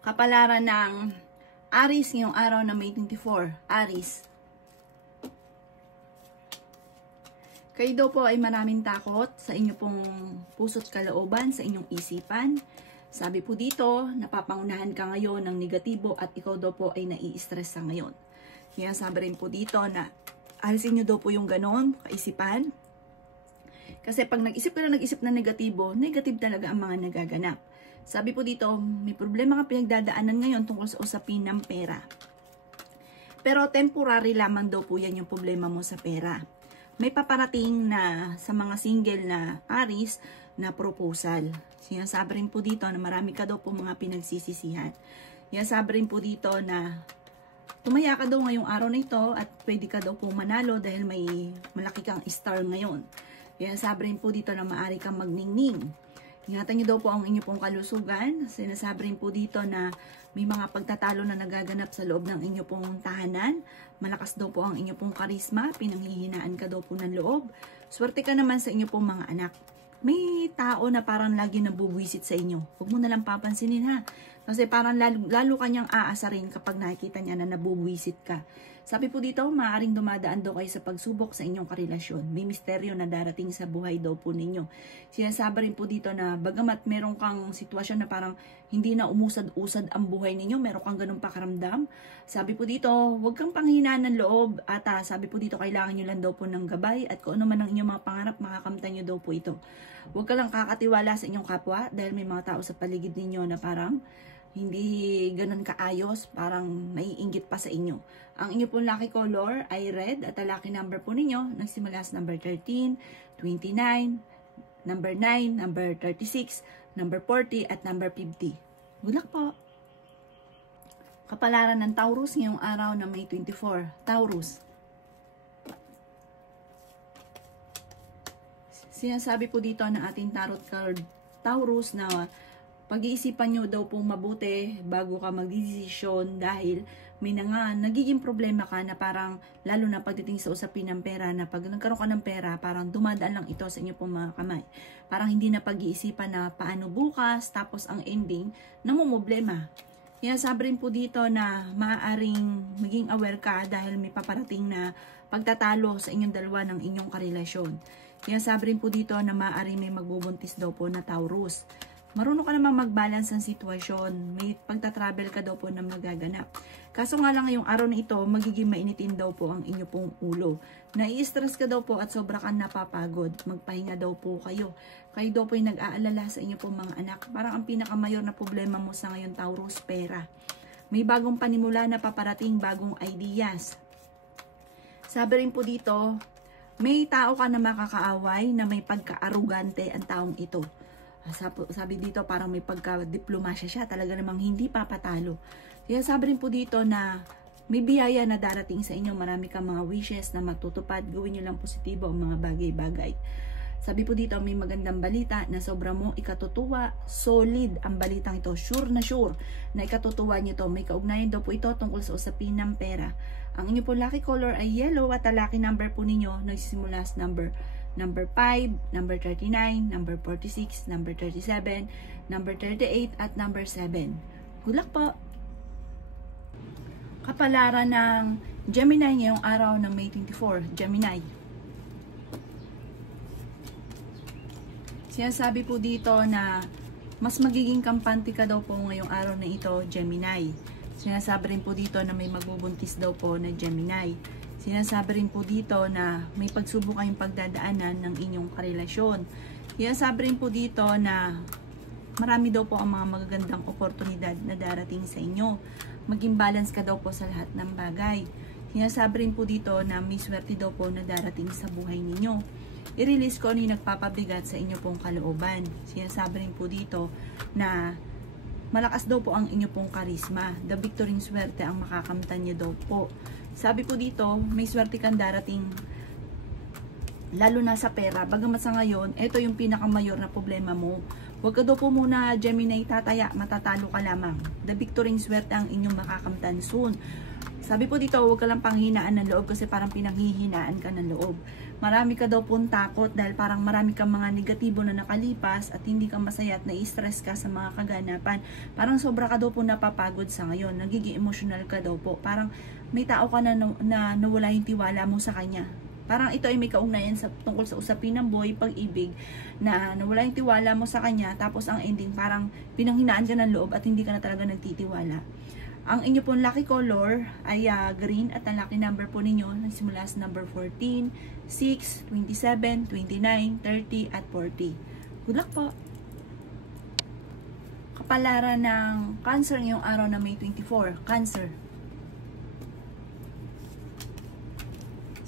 Kapalaran ng Aries ngayong araw na May 24. Aries. Kayo daw po ay maraming takot sa inyo pong puso't kalooban, sa inyong isipan. Sabi po dito, napapangunahan ka ngayon ng negatibo at ikaw daw po ay nai-stress sa ngayon. Kaya sabi rin po dito na alisin nyo daw po yung ganon, kaisipan. Kasi pag nag-isip ka na nag-isip na negatibo, negative talaga ang mga nagaganap. Sabi po dito, may problema ka pinagdadaanan ngayon tungkol sa usapin ng pera. Pero temporary lamang daw po yan yung problema mo sa pera. May paparating na sa mga single na Aries na proposal. Sinasabi rin po dito na marami ka daw po mga pinagsisisihan. Sinasabi rin po dito na tumaya ka daw ngayong araw na ito at pwede ka daw po manalo dahil may malaki kang star ngayon. Sinasabi rin po dito na maaari kang magningning. Ingatan nyo daw po ang inyo pong kalusugan. Sinasabi rin po dito na may mga pagtatalo na nagaganap sa loob ng inyo pong tahanan. Malakas daw po ang inyo pong karisma. Pinanghihinaan ka daw po ng loob. Swerte ka naman sa inyo pong mga anak. May tao na parang lagi nabubwisit sa inyo. Huwag mo na lang papansinin ha. Kasi parang lalo kanyang aasarin kapag nakikita niya na nabubwisit ka. Sabi po dito, maaaring dumadaan daw kayo sa pagsubok sa inyong karelasyon. May misteryo na darating sa buhay daw po ninyo. Sinasabi rin po dito na bagamat meron kang sitwasyon na parang hindi na umusad-usad ang buhay ninyo, meron kang ganung pakaramdam. Sabi po dito, huwag kang panghinaan ng loob. At sabi po dito, kailangan nyo lang daw po ng gabay. At kung ano man ang inyong mga pangarap, makakamtan nyo daw po ito. Huwag ka lang kakatiwala sa inyong kapwa dahil may mga tao sa paligid ninyo na parang hindi ganun kaayos, parang naiinggit pa sa inyo. Ang inyo pong lucky color ay red at ang lucky number po ninyo nagsimula sa number 13, 29, number 9, number 36, number 40 at number 50. Good luck po! Kapalaran ng Taurus ngayong araw na May 24. Taurus. Sinasabi po dito ng ating tarot card Taurus na pag-iisipan nyo daw pong mabuti bago ka magdesisyon dahil may nagiging problema ka na parang lalo na pagdating sa usapin ng pera na pag nagkaroon ka ng pera parang dumadaan lang ito sa inyo pong mga kamay. Parang hindi na pag-iisipan na paano bukas tapos ang ending namumblema. Sabi rin po dito na maaaring maging aware ka dahil may paparating na pagtatalo sa inyong dalawa ng inyong karelasyon. Sabi rin po dito na maaaring may magbubuntis daw po na Taurus. Marunong ka naman mag-balance ng sitwasyon. May pagta-travel ka daw po na magaganap. Kaso nga lang ngayong araw na ito, magiging mainitin daw po ang inyo pong ulo. Nai-stress ka daw po at sobra kang napapagod. Magpahinga daw po kayo. Kayo daw po yung nag-aalala sa inyo pong mga anak. Parang ang pinakamayor na problema mo sa ngayon, Taurus, pera. May bagong panimula na paparating, bagong ideas. Sabi rin po dito, may tao ka na makakaaway na may pagka-arugante ang taong ito. Sabi dito parang may pagka-diplomasya siya, talaga namang hindi papatalo. Kaya sabi rin po dito na may biyaya na darating sa inyo, marami kang mga wishes na matutupad, gawin nyo lang positibo ang mga bagay-bagay. Sabi po dito may magandang balita na sobra mo ikatutuwa, solid ang balitang ito, sure na ikatutuwa nyo to. May kaugnayan daw po ito tungkol sa usapin ng pera. Ang inyo po lucky color ay yellow at ang lucky number po ninyo nagsisimula sa number 5, number 39, number 46, number 37, number 38, at number 7. Good luck po! Kapalaran ng Gemini ngayong araw ng May 24. Gemini. Sinasabi po dito na mas magiging kampante ka daw po ngayong araw na ito, Gemini. Sinasabi rin po dito na may magbubuntis daw po na Gemini. Sinasabi rin po dito na may pagsubok kayong pagdadaanan ng inyong karelasyon. Sinasabi rin po dito na marami daw po ang mga magagandang oportunidad na darating sa inyo. Maging balance ka daw po sa lahat ng bagay. Sinasabi rin po dito na may swerte daw po na darating sa buhay ninyo. I-release ko ano yung nagpapabigat sa inyo pong kalooban. Sinasabi rin po dito na malakas daw po ang inyo pong karisma. The victory swerte ang makakamtan niyo daw po. Sabi po dito, may swerte kang darating lalo na sa pera. Bagamat sa ngayon, ito yung pinakamayor na problema mo. Huwag ka daw po muna, Gemini, tataya, matatalo ka lamang. The victory swerte ang inyong makakamtan soon. Sabi po dito, huwag ka lang panghinaan ng loob kasi parang pinanghihinaan ka ng loob. Marami ka daw pong takot dahil parang marami kang mga negatibo na nakalipas at hindi ka masaya at nai-stress ka sa mga kaganapan. Parang sobra ka daw po napapagod sa ngayon. Nagiging emotional ka daw po. Parang may tao ka na nawala yung tiwala mo sa kanya. Parang ito ay may kaugnayan tungkol sa usapin ng buhay, pag-ibig, na nawala yung tiwala mo sa kanya, tapos ang ending parang pinanghinaan ka ng loob at hindi ka na talaga nagtitiwala. Ang inyo pong lucky color ay green at ang lucky number po ninyo nagsimula sa number 14, 6, 27, 29, 30 at 40. Good luck po! Kapalaran ng Cancer ngayong araw na May 24, Cancer.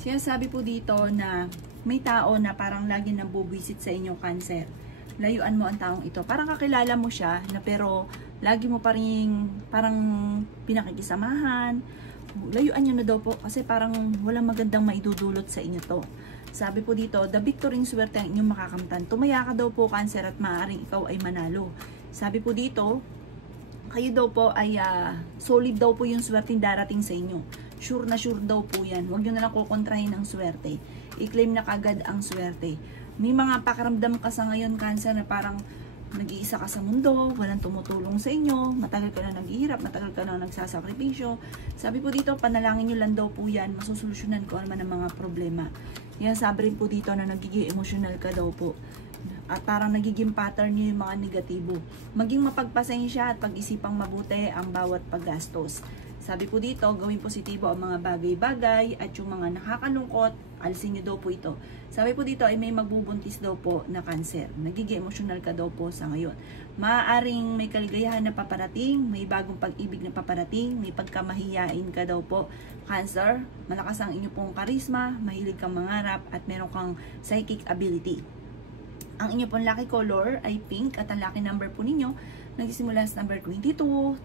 Sinasabi po dito na may tao na parang lagi nang bubuwisit sa inyong Cancer. Layuan mo ang taong ito. Parang kakilala mo siya na pero lagi mo pa rin parang pinakikisamahan. Layuan nyo na daw po kasi parang walang magandang maidudulot sa inyo to. Sabi po dito, the victory swerte ang inyong makakamtan. Tumaya ka daw po, Cancer, at maaaring ikaw ay manalo. Sabi po dito, kayo daw po ay solid daw po yung swerte darating sa inyo. Sure na sure daw po yan. Huwag nyo na lang kukontrahin ang swerte. I-claim na kagad ang swerte. May mga pakiramdam ka sa ngayon, Cancer, na parang nag-iisa ka sa mundo, walang tumutulong sa inyo, matagal ka na naghihirap, matagal ka na nagsasakripisyo. Sabi po dito, panalangin nyo lang daw po yan, masusolusyonan ko naman ang mga problema. Yan, sabi rin po dito na nagiging emotional ka daw po. At parang nagiging pattern nyo yung mga negatibo. Maging mapagpasensya at pag-isipang mabuti ang bawat paggastos. Sabi po dito, gawin positibo ang mga bagay-bagay at yung mga nakakalungkot, alisin nyo daw po ito. Sabi po dito ay may magbubuntis daw po na Cancer. Nagiging emotional ka daw po sa ngayon. Maaaring may kaligayahan na paparating, may bagong pag-ibig na paparating, may pagkamahiyain ka daw po, Cancer. Malakas ang inyo pong karisma, mahilig kang mangarap at meron kang psychic ability. Ang inyo pong lucky color ay pink at ang lucky number po ninyo nagsisimula sa number 22, 29,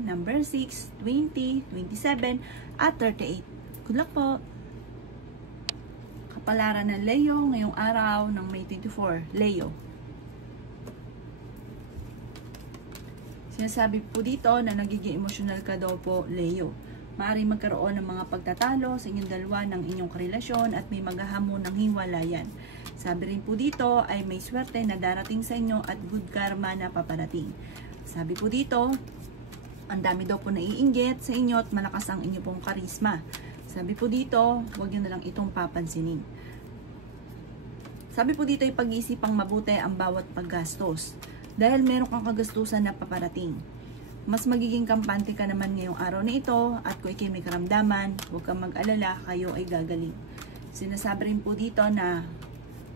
number 6, 20, 27, at 38. Good luck po! Kapalaran ng Leo ngayong araw ng May 24, Leo. Sinasabi po dito na nagiging emotional ka daw po, Leo. Maaaring magkaroon ng mga pagtatalo sa inyong dalawa ng inyong karelasyon at may maghahamon ng hiwalayan. Sabi rin po dito ay may swerte na darating sa inyo at good karma na paparating. Sabi po dito, ang dami daw po naiinggit sa inyo at malakas ang inyo pong karisma. Sabi po dito, huwag nyo na lang itong papansinin. Sabi po dito ay pag-iisipang mabuti ang bawat paggastos. Dahil meron kang kagastusan na paparating. Mas magiging kampante ka naman ngayong araw na ito at kung ikay may karamdaman, huwag kang mag-alala, kayo ay gagaling. Sinasabi rin po dito na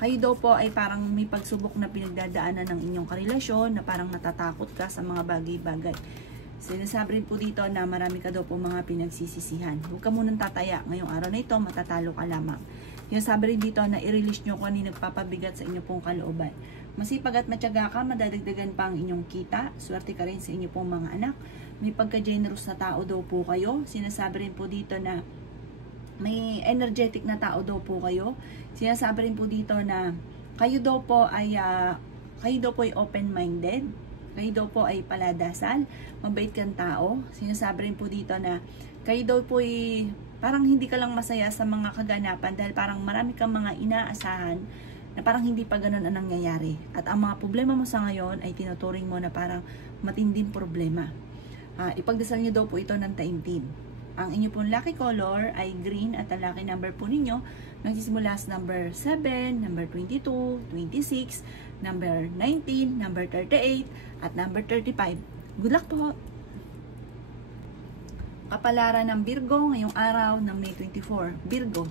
kayo daw po ay parang may pagsubok na pinagdadaanan ng inyong karelasyon na parang natatakot ka sa mga bagay-bagay. Sinasabi rin po dito na marami ka daw po mga pinagsisisihan. Huwag ka munang tataya. Ngayong araw na ito, matatalo ka lamang. Yung sabi rin dito na i-release nyo kung ano yung nagpapabigat sa inyong pong kalooban. Masipag at matyaga ka, madadagdagan pa ang inyong kita. Swerte ka rin sa inyong pong mga anak. May pagka-generous na tao daw po kayo. Sinasabi rin po dito na may energetic na tao daw po kayo. Sinasabi rin po dito na kayo daw po ay open-minded. Kayo daw po ay paladasal. Mabait kang tao. Sinasabi rin po dito na kayo daw po ay parang hindi ka lang masaya sa mga kaganapan dahil parang marami kang mga inaasahan na parang hindi pa ganun ang nangyayari. At ang mga problema mo sa ngayon ay tinuturing mo na parang matinding problema. Ipagdasal niyo daw po ito ng taimtim. Ang inyo pong lucky color ay green at ang lucky number po ninyo nagsisimula sa number 7, number 22, 26, number 19, number 38, at number 35. Good luck po! Kapalaran ng Virgo ngayong araw ng May 24. Virgo.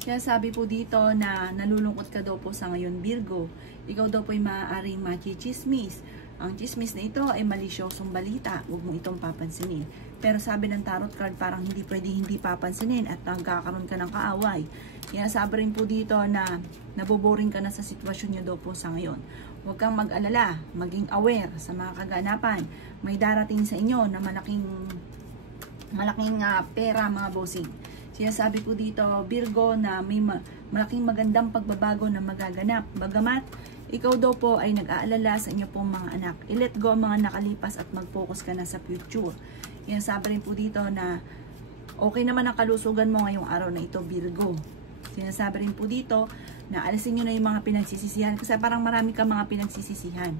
Kaya sabi po dito na nalulungkot ka daw po sa ngayon, Virgo. Ikaw daw po ay maaaring machichismis. Ang chismis na ito ay malisyosong balita. Huwag mo itong papansinin. Pero sabi ng tarot card, parang hindi pwede hindi papansinin at nagkakaroon ka ng kaaway. Kaya sabi rin po dito na naboboring ka na sa sitwasyon nyo daw po sa ngayon. Huwag kang mag-alala, maging aware sa mga kaganapan. May darating sa inyo na malaking pera, mga bossing. Sinasabi po dito, Virgo, na may malaking magandang pagbabago na magaganap. Bagamat, ikaw daw po ay nag-aalala sa inyo pong mga anak. I-let go ang mga nakalipas at mag-focus ka na sa future. Sinasabi rin po dito na okay naman ang kalusugan mo ngayong araw na ito, Virgo. Sinasabi rin po dito na alisin nyo na yung mga pinagsisisihan kasi parang marami ka mga pinagsisisihan.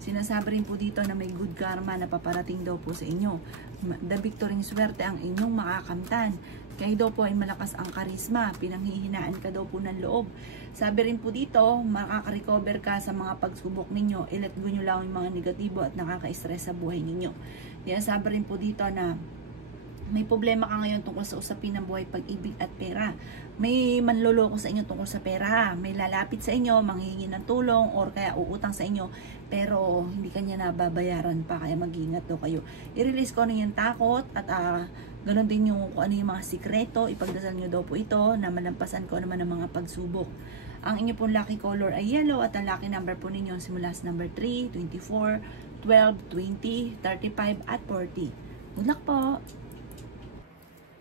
Sinasabi rin po dito na may good karma na paparating daw po sa inyo. The victory swerte ang inyong makakamtan. Kayo daw po ay malakas ang karisma, pinanghihinaan ka daw po ng loob. Sabi rin po dito, makaka-recover ka sa mga pagsubok ninyo. I-let go nyo lang yung mga negatibo at nakaka-stress sa buhay ninyo. Kaya sabi rin po dito na may problema ka ngayon tungkol sa usapin ng buhay, pag-ibig at pera. May manloloko sa inyo tungkol sa pera. May lalapit sa inyo, manghihingi ng tulong, or kaya uutang sa inyo, pero hindi kanya nababayaran pa, kaya mag-iingat daw kayo. I-release ko na yung takot at ganon din yung kung ano yung mga sikreto. Ipagdasal nyo daw po ito na malampasan ko naman ang mga pagsubok. Ang inyo pong lucky color ay yellow at ang lucky number po ninyo simula sa number 3, 24, 12, 20, 35 at 40. Good luck po!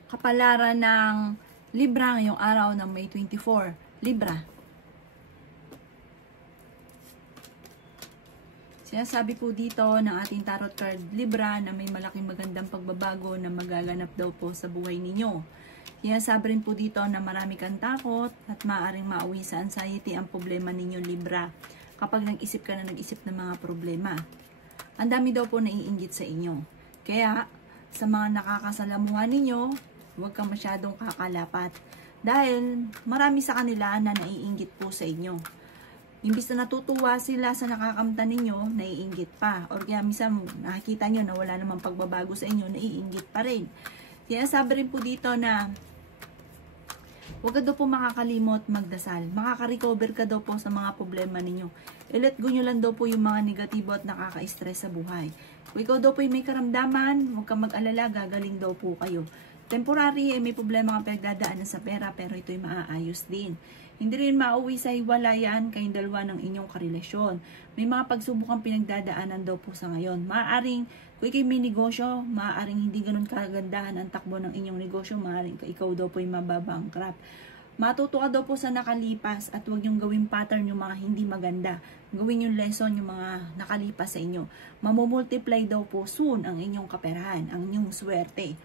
Kapalaran ng Libra ngayong araw ng May 24. Libra. Sinasabi po dito ng ating tarot card Libra na may malaking magandang pagbabago na magaganap daw po sa buhay ninyo. Sinasabi rin po dito na marami kang takot at maaaring mauwi sa anxiety ang problema ninyo, Libra, kapag nag-isip ka na nag-isip ng mga problema. Ang dami daw po naiinggit sa inyo. Kaya sa mga nakakasalamuhan ninyo, huwag kang masyadong kakalapat dahil marami sa kanila na naiinggit po sa inyo. Imbis na natutuwa sila sa nakakamtan ninyo, naiinggit pa. Or kaya minsan nakikita nyo na wala namang pagbabago sa inyo, naiinggit pa rin. Kaya sabi rin po dito na huwag ka daw po makakalimot magdasal. Makaka-recover ka daw po sa mga problema ninyo. I-let go nyo lang daw po yung mga negatibo at nakaka-stress sa buhay. Kung ikaw daw po yung may karamdaman, huwag kang mag-alala, gagaling daw po kayo. Temporary, may problema kang pinagdadaanan sa pera, pero ito'y maaayos din. Hindi rin mauwi sa hiwalayan kayong dalawa ng inyong karelasyon. May mga pagsubok ang pinagdadaanan daw po sa ngayon. Maaaring, kung ikaw may negosyo, maaaring hindi ganun kagandahan ang takbo ng inyong negosyo, maaaring ikaw daw po yung mababangkrap. Matuto ka daw po sa nakalipas at huwag yung gawing pattern yung mga hindi maganda. Gawin yung lesson yung mga nakalipas sa inyo. Mamumultiply daw po soon ang inyong kaperahan, ang inyong swerte.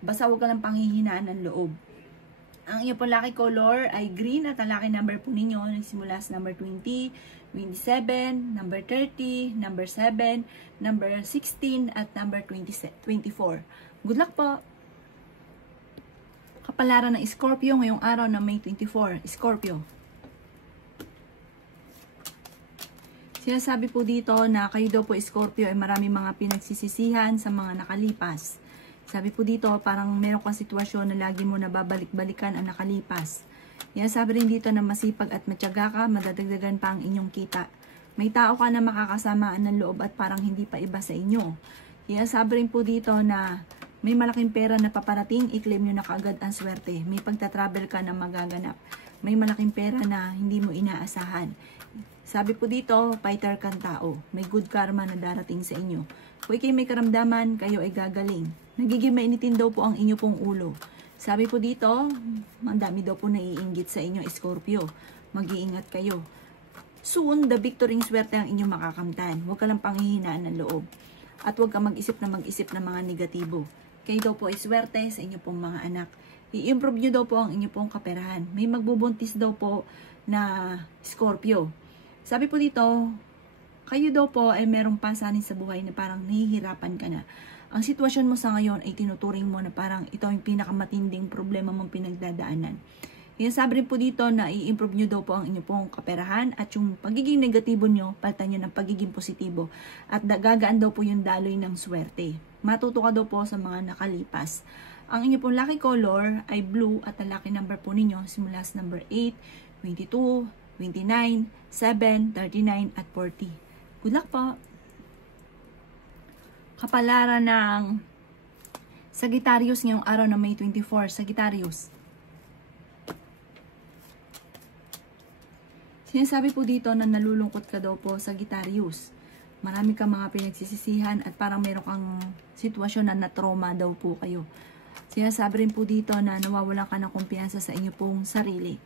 Basta huwag ka lang panghihinaan ng loob. Ang inyong pong lucky color ay green at ang lucky number po ninyo nagsimula sa number 20, 27, number 30, number 7, number 16 at number 24. Good luck po! Kapalaran ng Scorpio ngayong araw na May 24. Scorpio. Sinasabi po dito na kayo daw po Scorpio ay marami mga pinagsisisihan sa mga nakalipas. Sabi po dito, parang meron kang sitwasyon na lagi mo nababalik-balikan ang nakalipas. Yan, sabi rin dito na masipag at matyaga ka, madadagdagan pa ang inyong kita. May tao ka na makakasamaan ng loob at parang hindi pa iba sa inyo. Yan, sabi rin po dito na may malaking pera na paparating, i-claim nyo na kaagad ang swerte. May pagta-travel ka na magaganap. May malaking pera na hindi mo inaasahan. Sabi po dito, fighter kang tao. May good karma na darating sa inyo. Kung kayo may karamdaman, kayo ay gagaling. Nagiging mainitin daw po ang inyo pong ulo. Sabi po dito, ang dami daw po naiinggit sa inyo, Scorpio. Mag-iingat kayo. Soon, the victory swerte ang inyong makakamtan. Huwag ka lang panghihinaan ng loob. At huwag ka mag-isip ng mga negatibo. Kayo daw po ay swerte sa inyo pong mga anak. I-improve nyo daw po ang inyo pong kaperahan. May magbubuntis daw po na Scorpio. Sabi po dito, kayo daw po ay merong pasanin sa buhay na parang nahihirapan ka na. Ang sitwasyon mo sa ngayon ay tinuturing mo na parang ito yung pinakamatinding problema mong pinagdadaanan. Yan, sabi rin po dito na i-improve nyo daw po ang inyo pong kaperahan at yung pagiging negatibo nyo, palitan nyo ng pagiging positibo. At gagaan daw po yung daloy ng swerte. Matuto ka daw po sa mga nakalipas. Ang inyo pong lucky color ay blue at ang lucky number po ninyo simula sa number 8, 22, 29, 7, 39 at 40. Good luck po! Kapalaran ng Sagittarius ngayong araw na May 24. Sagittarius. Sinasabi po dito na nalulungkot ka daw po, Sagittarius. Marami kang mga pinagsisisihan at parang meron kang sitwasyon na na-trauma daw po kayo. Sinasabi rin po dito na nawawalan ka ng kumpiyansa sa inyo pong sarili.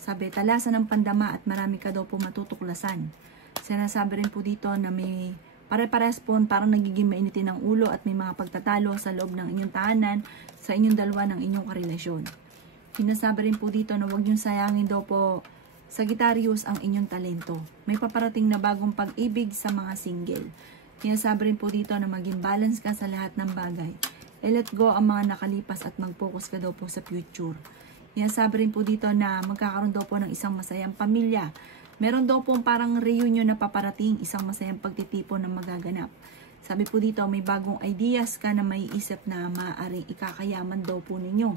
Sabi, talasan ng pandama at marami ka daw po matutuklasan. Sinasabi rin po dito na may pare-pares po parang nagiging mainitin ng ulo at may mga pagtatalo sa loob ng inyong tahanan, sa inyong dalawa ng inyong karelasyon. Sinasabi rin po dito na huwag niyong sayangin daw po Sagittarius ang inyong talento. May paparating na bagong pag-ibig sa mga single. Sinasabi rin po dito na maging balance ka sa lahat ng bagay. Let go ang mga nakalipas at mag-focus ka daw po sa future. Sinasabi rin po dito na magkakaroon daw po ng isang masayang pamilya. Meron daw po parang reunion na paparating, isang masayang pagtitipon na magaganap. Sabi po dito, may bagong ideas ka na may isip na maaaring ikakayaman daw po ninyo.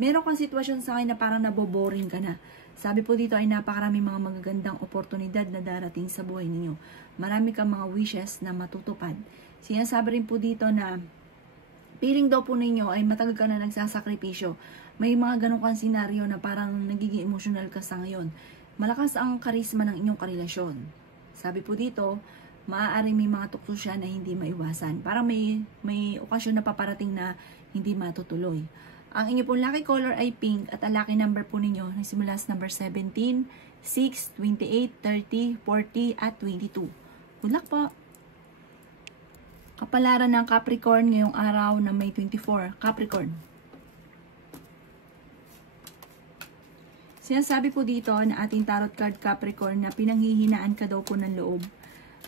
Meron kang sitwasyon sa akin na parang naboboring ka na. Sabi po dito ay napakaraming mga magagandang oportunidad na darating sa buhay ninyo. Marami kang mga wishes na matutupad. Sinasabi rin po dito na feeling daw po ninyo ay matagal ka na nagsasakripisyo. May mga ganun kang senaryo na parang nagiging emotional ka sa ngayon. Malakas ang karisma ng inyong karelasyon. Sabi po dito, maaaring may mga tukso siya na hindi maiwasan. Parang may okasyon na paparating na hindi matutuloy. Ang inyo pong lucky color ay pink at ang lucky number po ninyo nagsimula sa number 17, 6, 28, 30, 40 at 22. Good luck po! Kapalaran ng Capricorn ngayong araw na May 24. Capricorn. Sinasabi po dito na ating tarot card Capricorn na pinanghihinaan ka daw po ng loob.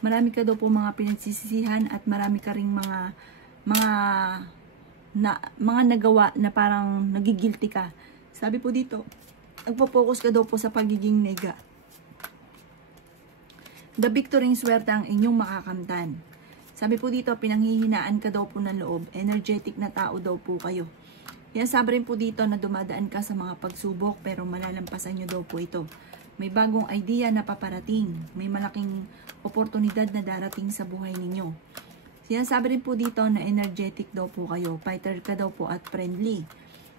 Marami ka daw po mga pinagsisisihan at marami ka ring mga nagawa na parang nagigilty ka. Sabi po dito, nagpo-focus ka daw po sa pagiging nega. The victory swerte ang inyong makakamtan. Sabi po dito, pinanghihinaan ka daw po ng loob. Energetic na tao daw po kayo. Yan, sabi rin po dito na dumadaan ka sa mga pagsubok pero malalampasan nyo daw po ito. May bagong idea na paparating. May malaking oportunidad na darating sa buhay ninyo. Sinasabi rin po dito na energetic daw po kayo. Fighter ka daw po at friendly.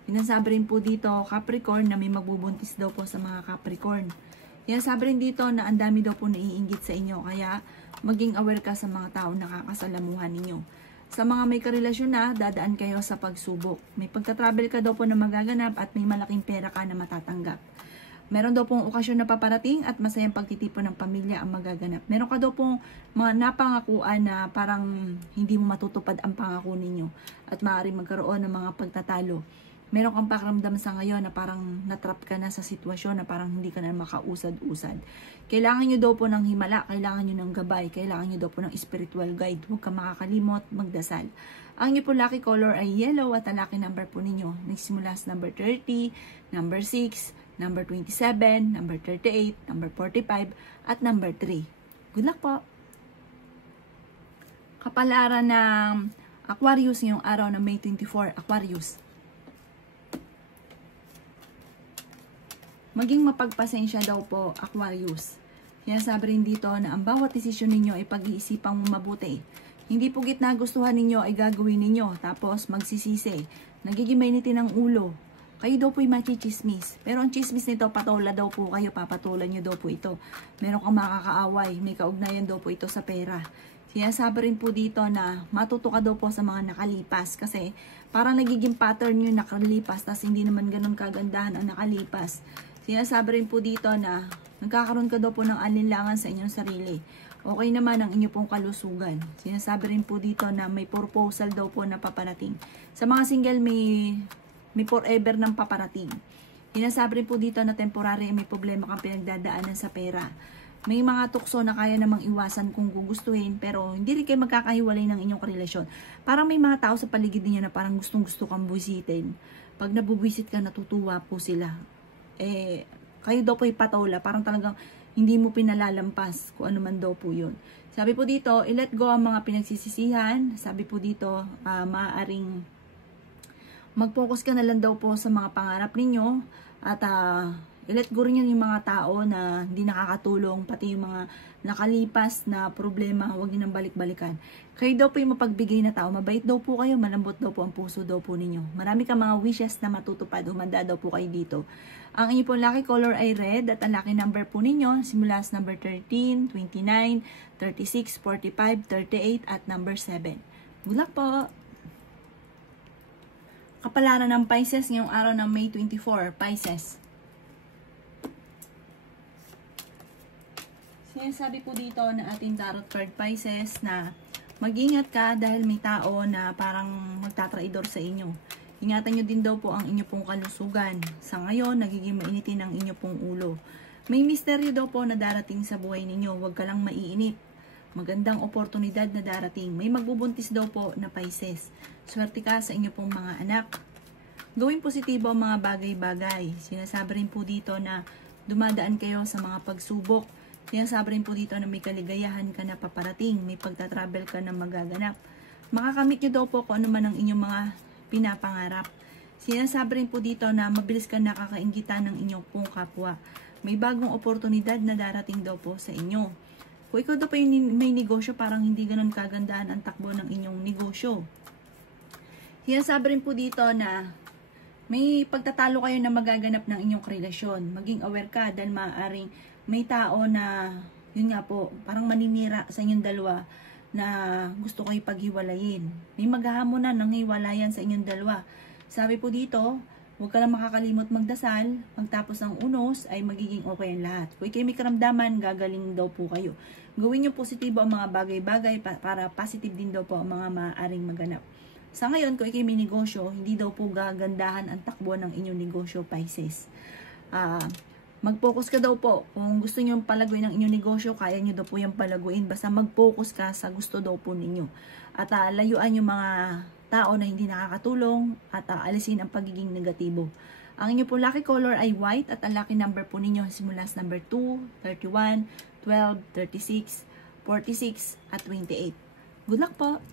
Sinasabi rin po dito, Capricorn, na may magbubuntis daw po sa mga Capricorn. Sinasabi rin dito na ang dami daw po naiinggit sa inyo. Kaya maging aware ka sa mga tao na nakakasalamuhan ninyo. Sa mga may karelasyon na, dadaan kayo sa pagsubok. May pagka-travel ka daw po na magaganap at may malaking pera ka na matatanggap. Meron daw pong okasyon na paparating at masayang pagtitipon ng pamilya ang magaganap. Meron ka daw pong mga napangakuan na parang hindi mo matutupad ang pangako ninyo at maaaring magkaroon ng mga pagtatalo. Meron kang pakiramdam sa ngayon na parang natrap ka na sa sitwasyon na parang hindi ka na makausad-usad. Kailangan nyo daw po ng himala, kailangan nyo ng gabay, kailangan nyo daw po ng spiritual guide. Huwag ka makakalimot, magdasal. Ang inyo po lucky color ay yellow at ang lucky number po ninyo nagsimula sa number 30, number 6, number 27, number 38, number 45, at number 3. Good luck po! Kapalaran ng Aquarius ngayong araw na May 24, Aquarius. Maging mapagpasensya daw po, Aquarius. Sinasabi rin dito na ang bawat desisyon ninyo ay pag-iisipang mabuti. Hindi po gitna gustuhan ninyo ay gagawin ninyo, tapos magsisisi. Nagiging mainitin ang ulo. Kayo daw po'y machichismis. Pero ang chismis nito, patola daw po kayo, papatulan nyo daw po ito. Meron kang makakaaway, may kaugnayan daw po ito sa pera. Sinasabi rin po dito na matuto ka daw po sa mga nakalipas kasi parang nagiging pattern yung nakalipas tas hindi naman ganun kagandahan ang nakalipas. Sinasabi rin po dito na nagkakaroon ka daw po ng alinlangan sa inyong sarili. Okay naman ang inyo pong kalusugan. Sinasabi rin po dito na may proposal daw po na paparating. Sa mga single may forever ng paparating. Sinasabi rin po dito na temporary may problema kang pinagdadaanan sa pera. May mga tukso na kaya namang iwasan kung gugustuhin pero hindi rin kayo magkakahiwalay ng inyong karelasyon. Parang may mga tao sa paligid niyo na parang gustong-gusto kang buwisitin. Pag nabubwisit ka, natutuwa po sila. Kayo daw po ipatola, parang talagang hindi mo pinalalampas kung ano man daw po yun. Sabi po dito, i-let go ang mga pinagsisisihan. Sabi po dito, maaaring mag-focus ka na lang daw po sa mga pangarap ninyo at i-let go rin yung mga tao na hindi nakakatulong, pati yung mga nakalipas na problema, huwag nyo nang balik-balikan. Kayo daw po yung mapagbigay na tao, mabait daw po kayo, malambot daw po ang puso daw po ninyo. Marami kang mga wishes na matutupad, humanda daw po kayo dito. Ang inyo po lucky color ay red at ang lucky number po ninyo, simula sa number 13, 29, 36, 45, 38 at number 7. Good luck po! kapalaran ng Pisces ngayong araw ng May 24, Pisces. Sinasabi po dito na ating tarot card Pisces na mag-ingat ka dahil may tao na parang magtatraidor sa inyo. Ingatan nyo din daw po ang inyo pong kalusugan. Sa ngayon, nagiging mainitin ang inyo pong ulo. May misteryo daw po na darating sa buhay ninyo. Huwag ka lang maiinip. Magandang oportunidad na darating. May magbubuntis daw po na Pisces. Swerte ka sa inyo pong mga anak. Gawing positibo ang mga bagay-bagay. Sinasabi rin po dito na dumadaan kayo sa mga pagsubok. Sinasabi rin po dito na may kaligayahan ka na paparating. May pagtatravel ka na magaganap. Makakamit nyo daw po kung ano man ang inyong mga pinapangarap. Sinasabi rin po dito na mabilis ka nakakainggitan ng inyong pong kapwa. May bagong oportunidad na darating daw po sa inyo. Kung ikaw daw po yung may negosyo, parang hindi ganun kagandaan ang takbo ng inyong negosyo. Sinasabi rin po dito na may pagtatalo kayo na magaganap ng inyong relasyon. Maging aware ka dahil maaaring may tao na, yun nga po, parang maninira sa inyong dalawa na gusto kayo paghiwalayin. May maghahamonan ng hiwalayan sa inyong dalawa. Sabi po dito, huwag ka lang makakalimot magdasal. Pagtapos ng unos ay magiging okay ang lahat. Kung kayo may karamdaman, gagaling daw po kayo. Gawin nyo positibo ang mga bagay-bagay para positive din daw po ang mga maaaring maganap. Sa ngayon, kung kayo may negosyo, hindi daw po gagandahan ang takbo ng inyong negosyo, Pisces. Mag-focus ka daw po. Kung gusto nyo palaguin ang inyong negosyo, kaya nyo daw po yung palaguin. Basta mag-focus ka sa gusto daw po ninyo. At layuan yung mga tao na hindi nakakatulong at alisin ang pagiging negatibo. Ang inyo po lucky color ay white at ang lucky number po ninyo simula sa number 2, 31, 12, 36, 46 at 28. Good luck po!